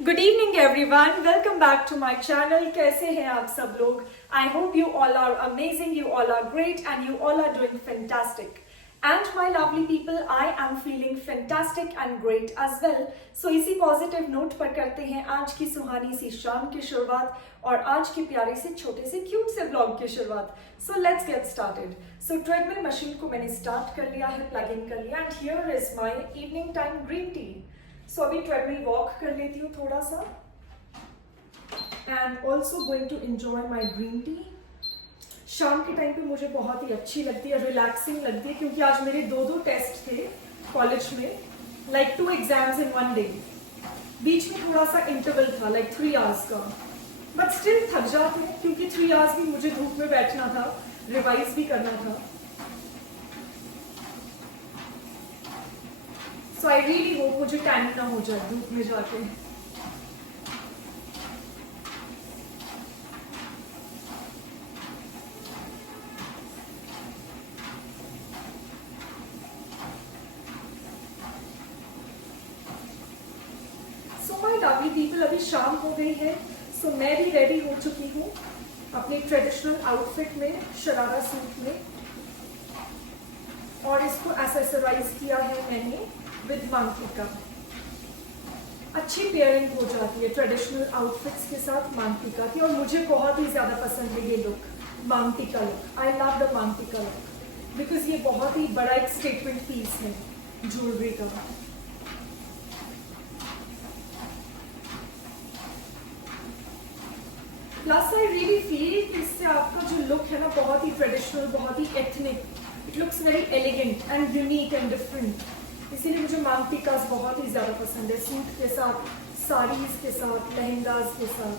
Good evening everyone, welcome back to my channel. कैसे हैं आप सब लोग? I hope you all are amazing, you all are great and you all are doing fantastic. And my lovely people, I am feeling fantastic and great as well. So इसी positive note पर करते हैं आज की सुहानी सी शाम की शुरुआत और आज के प्यारे से छोटे से क्यूट से ब्लॉग की शुरुआत। So let's get started. So treadmill machine को मैंने स्टार्ट कर लिया है, प्लग इन कर लिया and here is my evening time green tea. So अभी ट्रेडमिल वॉक कर लेती हूँ थोड़ा सा and also going to enjoy my green tea. शाम के टाइम पे मुझे बहुत ही अच्छी लगती है, रिलैक्सिंग लगती है, क्योंकि आज मेरे दो टेस्ट थे कॉलेज में, लाइक 2 एग्जाम्स इन 1 डे। बीच में थोड़ा सा इंटरवल था लाइक 3 आवर्स का, बट स्टिल थक जाते हैं क्योंकि 3 आवर्स भी मुझे धूप में बैठना था, रिवाइज भी करना था। सो आई रियली होप मुझे टैनिंग ना हो जाए धूप में जाके। सो माय लवली पीपल, अभी शाम हो गई है। सो मैं भी रेडी हो चुकी हूँ अपने ट्रेडिशनल आउटफिट में, शरारा सूट में, और इसको एसेसराइज किया है मैंने विद मांगटिका। अच्छी पेयरिंग हो जाती है ट्रेडिशनल आउटफिट्स के साथ मांगटिका की, और मुझे बहुत ही ज्यादा पसंद है ये look, maang tikka look. I love the maang tikka look because ये बहुत ही बड़ा एक स्टेटमेंट पीस है ज्वेलरी का। प्लस आई रियली फील कि इससे आपका जो लुक है ना, बहुत ही ट्रेडिशनल, बहुत ही ethnic, it looks very elegant and unique and different. इसीलिए मुझे मांगटिकास बहुत ही ज्यादा पसंद है, सूट के साथ, साड़ीज के साथ, लहंगाज के साथ।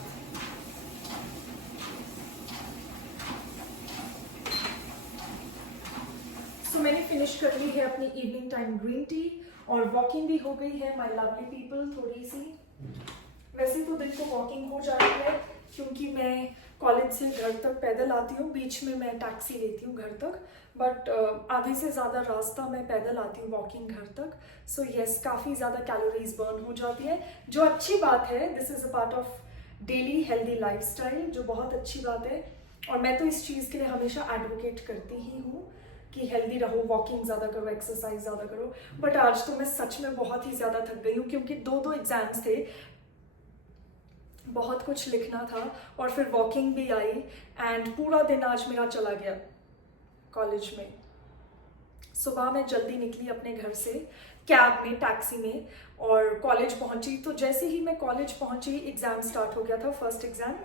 सो मैंने फिनिश कर ली है अपनी इवनिंग टाइम ग्रीन टी और वॉकिंग भी हो गई है माय लवली पीपल थोड़ी सी। वैसे तो दिन को वॉकिंग हो जाती है क्योंकि मैं कॉलेज से घर तक पैदल आती हूँ, बीच में मैं टैक्सी लेती हूँ घर तक, बट आधे से ज़्यादा रास्ता मैं पैदल आती हूँ वॉकिंग घर तक। सो यस, काफ़ी ज़्यादा कैलोरीज बर्न हो जाती है, जो अच्छी बात है। This is a part of daily healthy lifestyle, जो बहुत अच्छी बात है। और मैं तो इस चीज़ के लिए हमेशा एडवोकेट करती ही हूँ कि हेल्दी रहो, वॉकिंग ज़्यादा करो, एक्सरसाइज ज़्यादा करो। बट आज तो मैं सच में बहुत ही ज़्यादा थक गई हूँ क्योंकि 2 एग्जाम्स थे, बहुत कुछ लिखना था और फिर वॉकिंग भी आई एंड पूरा दिन आज मेरा चला गया कॉलेज में। सुबह मैं जल्दी निकली अपने घर से कैब में, टैक्सी में, और कॉलेज पहुंची। तो जैसे ही मैं कॉलेज पहुंची एग्ज़ाम स्टार्ट हो गया था, फर्स्ट एग्ज़ाम,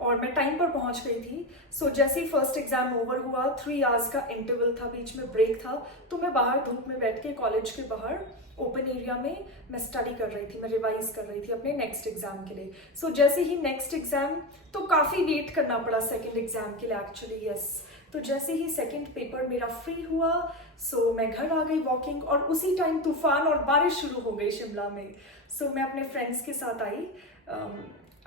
और मैं टाइम पर पहुंच गई थी। सो जैसे ही फर्स्ट एग्जाम ओवर हुआ, 3 आवर्स का इंटरवल था, बीच में ब्रेक था, तो मैं बाहर धूप में बैठ के कॉलेज के बाहर ओपन एरिया में मैं स्टडी कर रही थी, मैं रिवाइज कर रही थी अपने नेक्स्ट एग्जाम के लिए। सो जैसे ही नेक्स्ट एग्जाम, तो काफ़ी वेट करना पड़ा सेकेंड एग्जाम के लिए एक्चुअली, यस। तो जैसे ही सेकेंड पेपर मेरा फ्री हुआ, सो मैं घर आ गई वॉकिंग, और उसी टाइम तूफान और बारिश शुरू हो गई शिमला में। सो मैं अपने फ्रेंड्स के साथ आई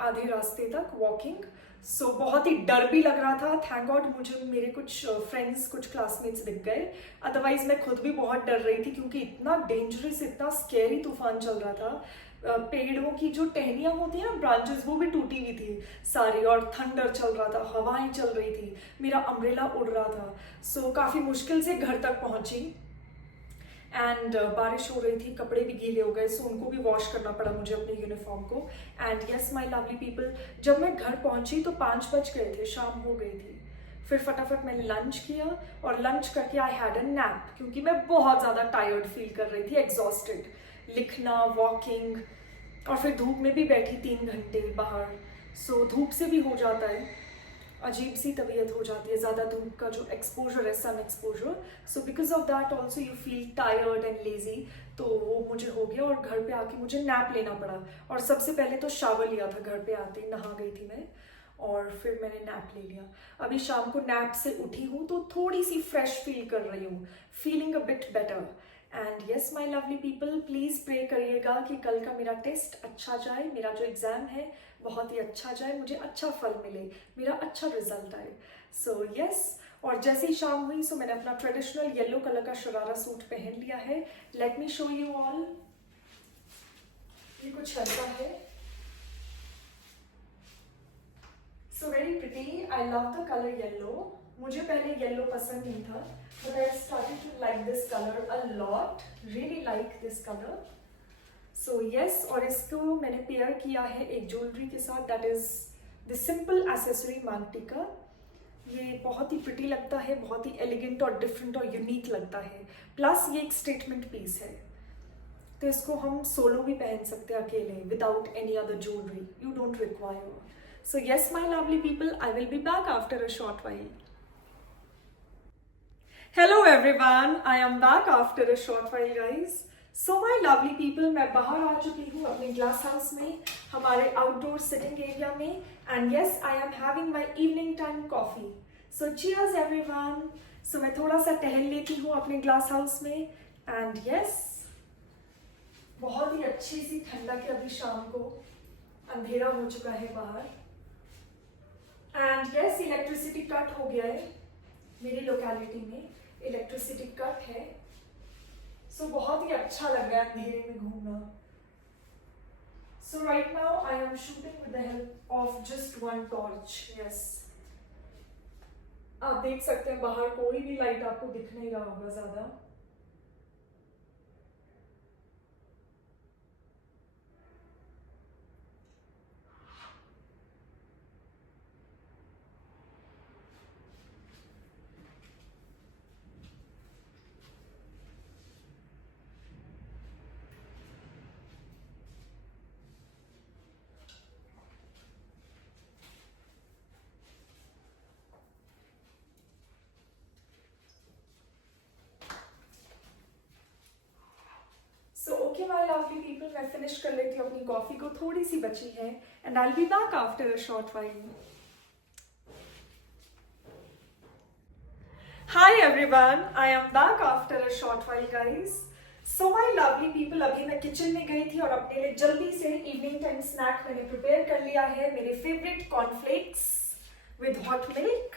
आधे रास्ते तक वॉकिंग। सो बहुत ही डर भी लग रहा था। थैंक गॉड मुझे मेरे कुछ फ्रेंड्स, कुछ क्लासमेट्स दिख गए, अदरवाइज मैं खुद भी बहुत डर रही थी क्योंकि इतना डेंजरस, इतना स्केरी तूफान चल रहा था। पेड़ों की जो टहनियाँ होती हैं ना, ब्रांचेस, वो भी टूटी हुई थी सारी, और थंडर चल रहा था, हवाएं चल रही थी, मेरा अम्ब्रेला उड़ रहा था। सो काफ़ी मुश्किल से घर तक पहुंची एंड बारिश हो रही थी, कपड़े भी गीले हो गए, सो उनको भी वॉश करना पड़ा मुझे, अपने यूनिफॉर्म को। And yes my lovely people, जब मैं घर पहुंची तो 5 बज गए थे, शाम हो गई थी। फिर फटाफट मैंने लंच किया और लंच करके आई हैड अ नैप, क्योंकि मैं बहुत ज़्यादा टायर्ड फील कर रही थी, एग्जॉस्टेड, लिखना, वॉकिंग, और फिर धूप में भी बैठी 3 घंटे बाहर। सो धूप से भी हो जाता है, अजीब सी तबीयत हो जाती है, ज़्यादा धूप का जो एक्सपोजर है, sun exposure. So because of that also you feel tired and lazy. तो वो मुझे हो गया और घर पे आके मुझे नैप लेना पड़ा। और सबसे पहले तो शावर लिया था, घर पे आते नहा गई थी मैं, और फिर मैंने नैप ले लिया। अभी शाम को नैप से उठी हूँ तो थोड़ी सी फ्रेश फील कर रही हूँ, feeling a bit better. And yes my lovely people, please pray करिएगा कि कल का मेरा टेस्ट अच्छा जाए, मेरा जो एग्ज़ाम है बहुत ही अच्छा जाए, मुझे अच्छा फल मिले, मेरा अच्छा रिजल्ट आए। सो यस, और जैसे ही शाम हुई सो मैंने अपना ट्रेडिशनल येलो कलर का शरारा सूट पहन लिया है। Let me show you all, ये कुछ ऐसा है। I love the colour yellow. मुझे पहले येलो पसंद नहीं था, but I started to like this colour a lot. Really like this colour. So yes, और इसको मैंने पेयर किया है एक ज्वेलरी के साथ, that is the simple accessory मांग टीका. ये बहुत ही प्रिटी लगता है, बहुत ही एलिगेंट और डिफरेंट और यूनिक लगता है. प्लस ये एक स्टेटमेंट पीस है, तो इसको हम सोलो भी पहन सकते हैं अकेले, without any other jewellery. You don't require. So yes my lovely people, I will be back after a short while. Hello everyone, I am back after a short while guys. So my lovely people, मैं बाहर आ चुकी हूँ अपने glass house में, हमारे outdoor sitting area में. And yes, I am having my evening time coffee. So cheers everyone. So मैं थोड़ा सा टहल लेती हूँ अपने ग्लास हाउस में. एंड यस, बहुत ही अच्छी सी ठंडक है. अभी शाम को अंधेरा हो चुका है बाहर. एंड यस, इलेक्ट्रिसिटी कट हो गया है मेरी लोकेलिटी में. इलेक्ट्रिसिटी कट है, सो बहुत ही अच्छा लग रहा है अंधेरे में घूमना. So right now I am shooting with the help of just one torch. Yes, आप देख सकते हैं बाहर कोई भी लाइट आपको दिख नहीं रहा होगा ज्यादा. सो ओके माय लवली पीपल, मैं फिनिश कर लेती हूँ अपनी कॉफी को, थोड़ी सी बची है. And I will be back after a short while. Hi everyone, I am back after a short while guys. So my lovely people, अभी मैं किचन में गई थी और अपने लिए जल्दी से इवनिंग टाइम स्नैक मैंने प्रिपेयर कर लिया है. मेरे favourite cornflakes with hot milk.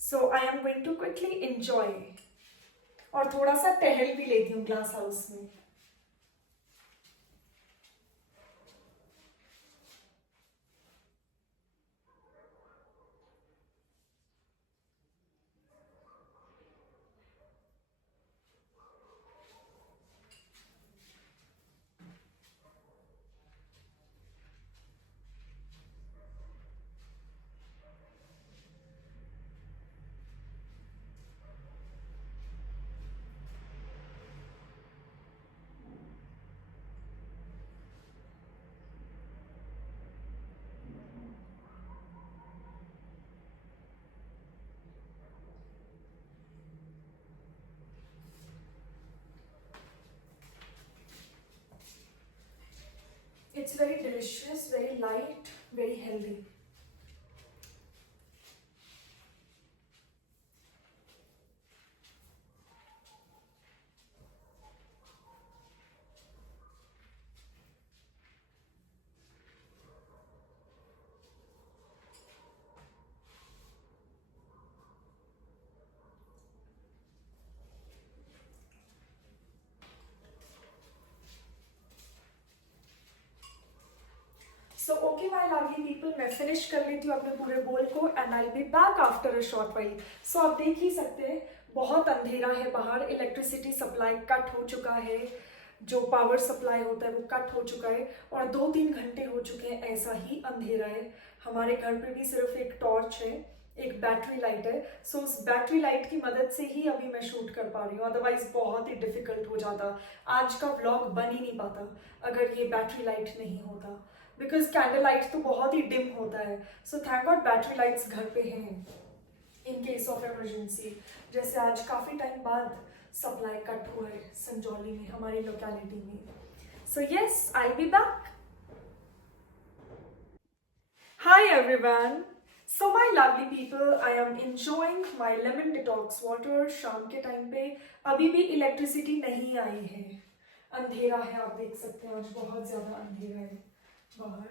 So I am going to quickly enjoy, और थोड़ा सा टहल भी लेती हूँ ग्लास हाउस में. It's very delicious, very light, very healthy. So okay my lovely people, मैं फिनिश कर लेती हूँ अपने पूरे बोल को. And I be back after a short while. So आप देख ही सकते हैं बहुत अंधेरा है बाहर. इलेक्ट्रिसिटी सप्लाई कट हो चुका है, जो पावर सप्लाई होता है वो कट हो चुका है, और 2-3 घंटे हो चुके हैं ऐसा ही अंधेरा है. हमारे घर पे भी सिर्फ एक टॉर्च है, एक बैटरी लाइट है. सो उस बैटरी लाइट की मदद से ही अभी मैं शूट कर पा रही हूँ, अदरवाइज बहुत ही डिफिकल्ट हो जाता. आज का व्लॉग बन ही नहीं पाता अगर ये बैटरी लाइट नहीं होता, बिकॉज कैंडल लाइट तो बहुत ही डिम होता है. So thank God battery lights घर पे हैं इन केस ऑफ इमरजेंसी. जैसे आज काफ़ी टाइम बाद सप्लाई कट हुआ है संजौली में, हमारी लोकेलिटी में. So yes, I be back. Hi everyone. So my lovely people, I M enjoying my lemon detox water शाम के टाइम पे. अभी भी इलेक्ट्रिसिटी नहीं आई है, अंधेरा है. आप देख सकते हैं आज बहुत ज़्यादा अंधेरा है बाहर.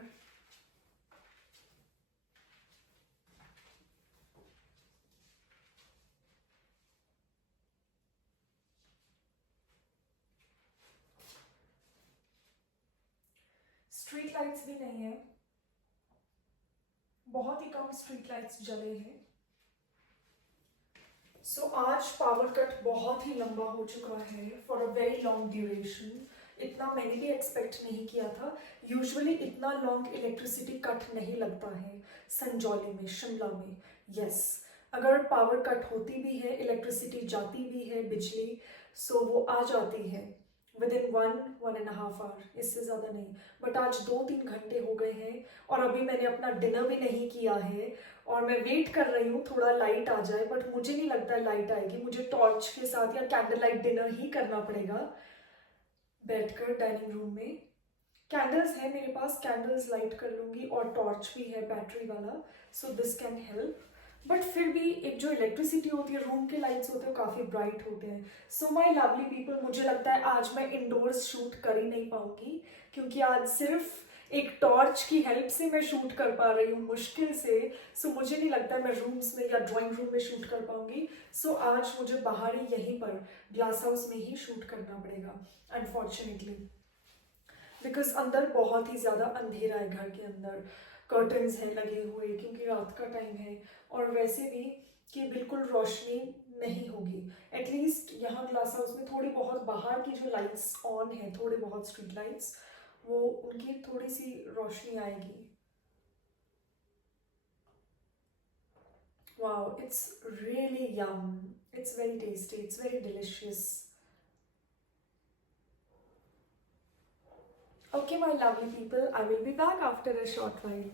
स्ट्रीट लाइट्स भी नहीं है, बहुत ही कम स्ट्रीट लाइट्स जले हैं। सो आज पावर कट बहुत ही लंबा हो चुका है, for a very long duration. इतना मैंने भी एक्सपेक्ट नहीं किया था। यूजुअली इतना लॉन्ग इलेक्ट्रिसिटी कट नहीं लगता है संजौली में, शिमला में। यस, अगर पावर कट होती भी है, इलेक्ट्रिसिटी जाती भी है, बिजली, सो वो आ जाती है विद इन 1.5 आवर, इससे ज़्यादा नहीं। बट आज 2-3 घंटे हो गए हैं और अभी मैंने अपना डिनर भी नहीं किया है और मैं वेट कर रही हूँ थोड़ा लाइट आ जाए, बट मुझे नहीं लगता है लाइट आएगी। मुझे टॉर्च के साथ या कैंडल लाइट डिनर ही करना पड़ेगा बैठकर डाइनिंग रूम में। कैंडल्स है मेरे पास, कैंडल्स लाइट कर लूँगी और टॉर्च भी है बैटरी वाला, so this can help. But फिर भी एक जो इलेक्ट्रिसिटी होती है, रूम के लाइट्स होते हैं, काफ़ी ब्राइट होते हैं। सो माई लवली पीपल, मुझे लगता है आज मैं इंडोर्स शूट कर ही नहीं पाऊंगी, क्योंकि आज सिर्फ एक टॉर्च की हेल्प से मैं शूट कर पा रही हूँ, मुश्किल से। सो मुझे नहीं लगता है मैं रूम्स में या ड्राइंग रूम में शूट कर पाऊंगी। सो आज मुझे बाहर ही, यहीं पर ग्लास हाउस में ही शूट करना पड़ेगा अनफॉर्चुनेटली, बिकॉज अंदर बहुत ही ज़्यादा अंधेरा है। घर के अंदर कर्टन्स हैं लगे हुए, क्योंकि रात का टाइम है, और वैसे भी कि बिल्कुल रोशनी नहीं होगी। एटलीस्ट यहाँ ग्लास हाउस में थोड़ी बहुत बाहर की जो लाइट्स ऑन है, थोड़े बहुत स्ट्रीट लाइट्स, वो उनकी थोड़ी सी रोशनी आएगी। Wow, it's really yum, it's very tasty, it's very delicious. Okay, my lovely people, I will be back after a short while.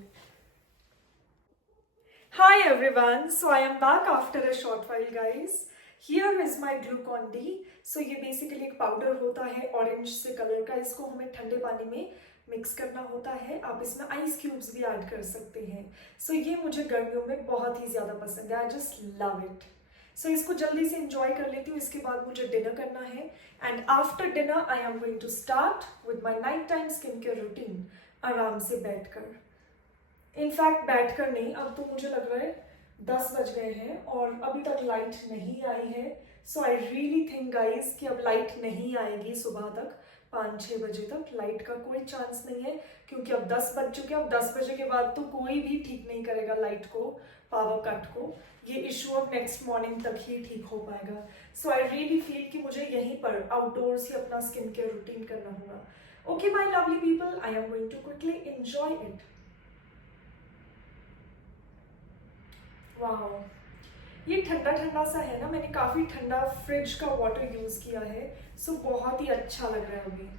Hi everyone, so I am back after a short while guys. Here is my Glucon D. So ये basically एक powder होता है orange से colour का, इसको हमें ठंडे पानी में मिक्स करना होता है। आप इसमें आइस क्यूब्स भी ऐड कर सकते हैं। सो ये मुझे गर्मियों में बहुत ही ज़्यादा पसंद है, आई जस्ट लव इट। सो इसको जल्दी से इंजॉय कर लेती हूँ, इसके बाद मुझे डिनर करना है। And after dinner I am going to start with my night time skin care routine, आराम से बैठकर। इनफैक्ट बैठकर नहीं, अब तो मुझे लग रहा है 10 बज गए हैं और अभी तक लाइट नहीं आई है। So I really think guys कि अब लाइट नहीं आएगी सुबह तक, 5-6 बजे तक लाइट का कोई चांस नहीं है, क्योंकि अब 10 बज चुके हैं। अब 10 बजे के बाद तो कोई भी ठीक नहीं करेगा लाइट को, पावर कट को। ये इशू अब नेक्स्ट मॉर्निंग तक ही ठीक हो पाएगा। सो आई रियली फील कि मुझे यहीं पर आउटडोर्स ही अपना स्किन केयर रूटीन करना होगा। Okay my lovely people, I am going to quickly enjoy it. वाह, ये ठंडा ठंडा सा है ना, मैंने काफ़ी ठंडा फ्रिज का वाटर यूज़ किया है, सो बहुत ही अच्छा लग रहा है अभी।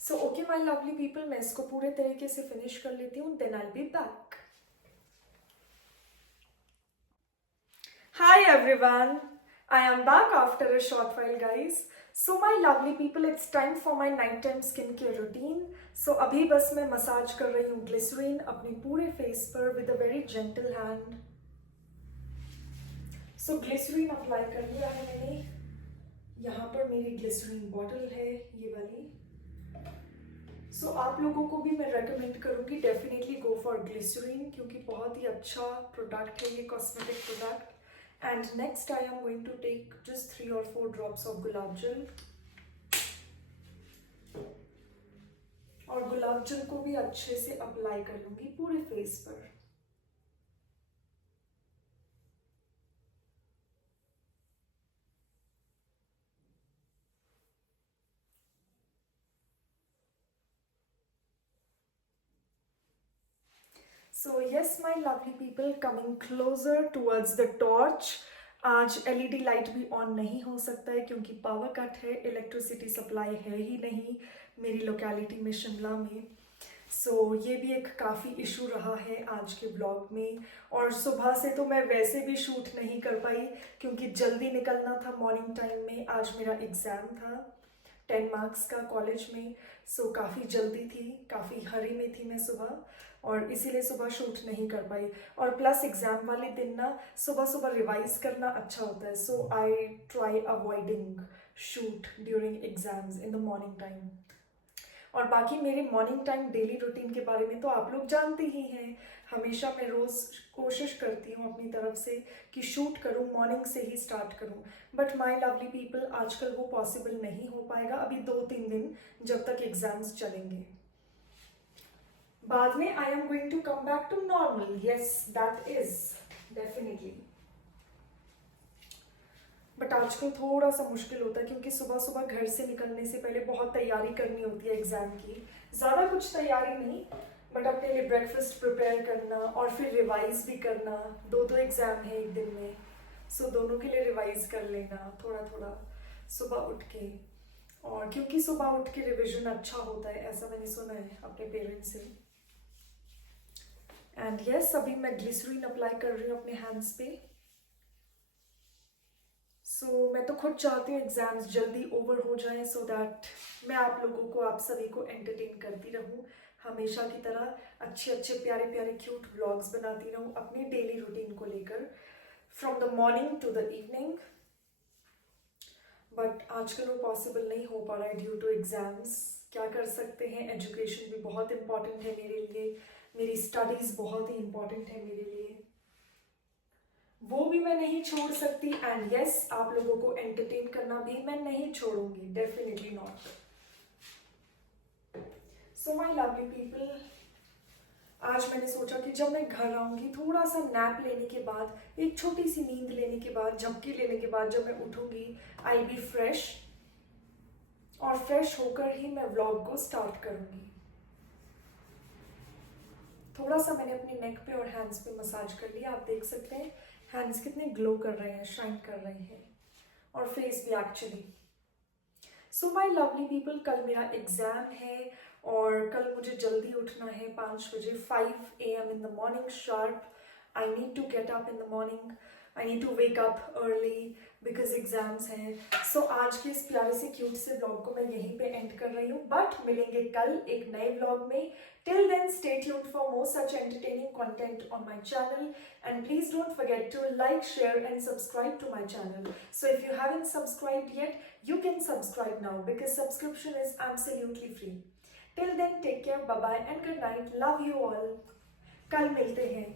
So okay my lovely people, मैं इसको पूरे तरीके से फिनिश कर लेती हूँ, then I be back. Hi everyone, I am back after a short while guys. So my lovely people, it's time for my night time skin care routine. So अभी बस मैं मसाज कर रही हूँ ग्लिसरीन अपने पूरे फेस पर with a very gentle hand. So glycerine apply कर लिया है मैंने। यहाँ पर मेरी ग्लिसरीन बॉटल है, ये वाली। सो आप लोगों को भी मैं रेकमेंड करूँगी डेफिनेटली गो फॉर ग्लिसरीन, क्योंकि बहुत ही अच्छा प्रोडक्ट है ये, cosmetic product. And next I am going to take just 3 or 4 drops of गुलाब जल, और गुलाब जल को भी अच्छे से अप्लाई कर लूँगी पूरे फेस पर। So yes, my lovely people, coming closer towards the torch. आज एलईडी लाइट भी ऑन नहीं हो सकता है, क्योंकि पावर कट है, इलेक्ट्रिसिटी सप्लाई है ही नहीं मेरी लोकेलिटी में, शिमला में। ये भी एक काफ़ी इशू रहा है आज के ब्लॉग में। और सुबह से तो मैं वैसे भी शूट नहीं कर पाई क्योंकि जल्दी निकलना था मॉर्निंग टाइम में। आज मेरा एग्ज़ाम था 10 मार्क्स का कॉलेज में। काफ़ी जल्दी थी, काफ़ी हरी में थी मैं सुबह, और इसीलिए सुबह शूट नहीं कर पाई। और प्लस एग्ज़ाम वाले दिन ना सुबह सुबह रिवाइज करना अच्छा होता है, so I try avoiding shoot during exams in the morning time. और बाकी मेरे मॉर्निंग टाइम डेली रूटीन के बारे में तो आप लोग जानते ही हैं। हमेशा मैं रोज़ कोशिश करती हूँ अपनी तरफ से कि शूट करूँ, मॉर्निंग से ही स्टार्ट करूँ। बट माय लवली पीपल, आजकल वो पॉसिबल नहीं हो पाएगा अभी 2-3 दिन, जब तक एग्जाम्स चलेंगे। बाद में I am going to come back to normal, yes that is definitely. But आजकल थोड़ा सा मुश्किल होता है क्योंकि सुबह सुबह घर से निकलने से पहले बहुत तैयारी करनी होती है एग्ज़ाम की। ज़्यादा कुछ तैयारी नहीं, बट अपने लिए ब्रेकफास्ट प्रिपेयर करना और फिर रिवाइज भी करना। 2 एग्ज़ाम है एक दिन में, दोनों के लिए रिवाइज कर लेना थोड़ा थोड़ा सुबह उठ के। और क्योंकि सुबह उठ के रिविजन अच्छा होता है, ऐसा मैंने सुना है अपने पेरेंट्स से। एंड यस, अभी मैं ग्लिसरीन अप्लाई कर रही हूँ अपने हैंड्स पे। मैं तो खुद चाहती हूँ एग्जाम्स जल्दी ओवर हो जाएं, सो दैट मैं आप लोगों को, आप सभी को एंटरटेन करती रहूँ हमेशा की तरह। अच्छे अच्छे प्यारे प्यारे क्यूट व्लॉग्स बनाती रहूँ अपनी डेली रूटीन को लेकर, from the morning to the evening. But आजकल वो पॉसिबल नहीं हो पा रहा है ड्यू टू एग्जाम्स। क्या कर सकते हैं, एजुकेशन भी बहुत इंपॉर्टेंट है मेरे लिए, मेरी स्टडीज़ बहुत ही इंपॉर्टेंट है मेरे लिए, वो भी मैं नहीं छोड़ सकती। एंड यस, आप लोगों को एंटरटेन करना भी मैं नहीं छोड़ूंगी, definitely not. My lovely people, आज मैंने सोचा कि जब मैं घर आऊंगी, थोड़ा सा नैप लेने के बाद, एक छोटी सी नींद लेने के बाद, झपकी लेने के बाद जब मैं उठूंगी, आई बी फ्रेश, और फ्रेश होकर ही मैं व्लॉग को स्टार्ट करूंगी। थोड़ा सा मैंने अपने नेक पे और हैंड्स पे मसाज कर लिया, आप देख सकते हैं हैंड्स कितने ग्लो कर रहे हैं, शाइन कर रहे हैं, और फेस भी एक्चुअली। माय लवली पीपल, कल मेरा एग्जाम है और कल मुझे जल्दी उठना है 5 बजे, 5 AM in the morning sharp. I need to get up in the morning, I need to wake up early because exams हैं। आज के इस प्यारे से क्यूट से ब्लॉग को मैं यहीं पे एंड कर रही हूँ, बट मिलेंगे कल एक नए ब्लॉग में। Till then, stay tuned for more such entertaining content on my channel, and please don't forget to like, share and subscribe to my channel. So if you haven't subscribed yet, you can subscribe now because subscription is absolutely free. Till then, take care, bye bye and good night. Love you all. कल मिलते हैं।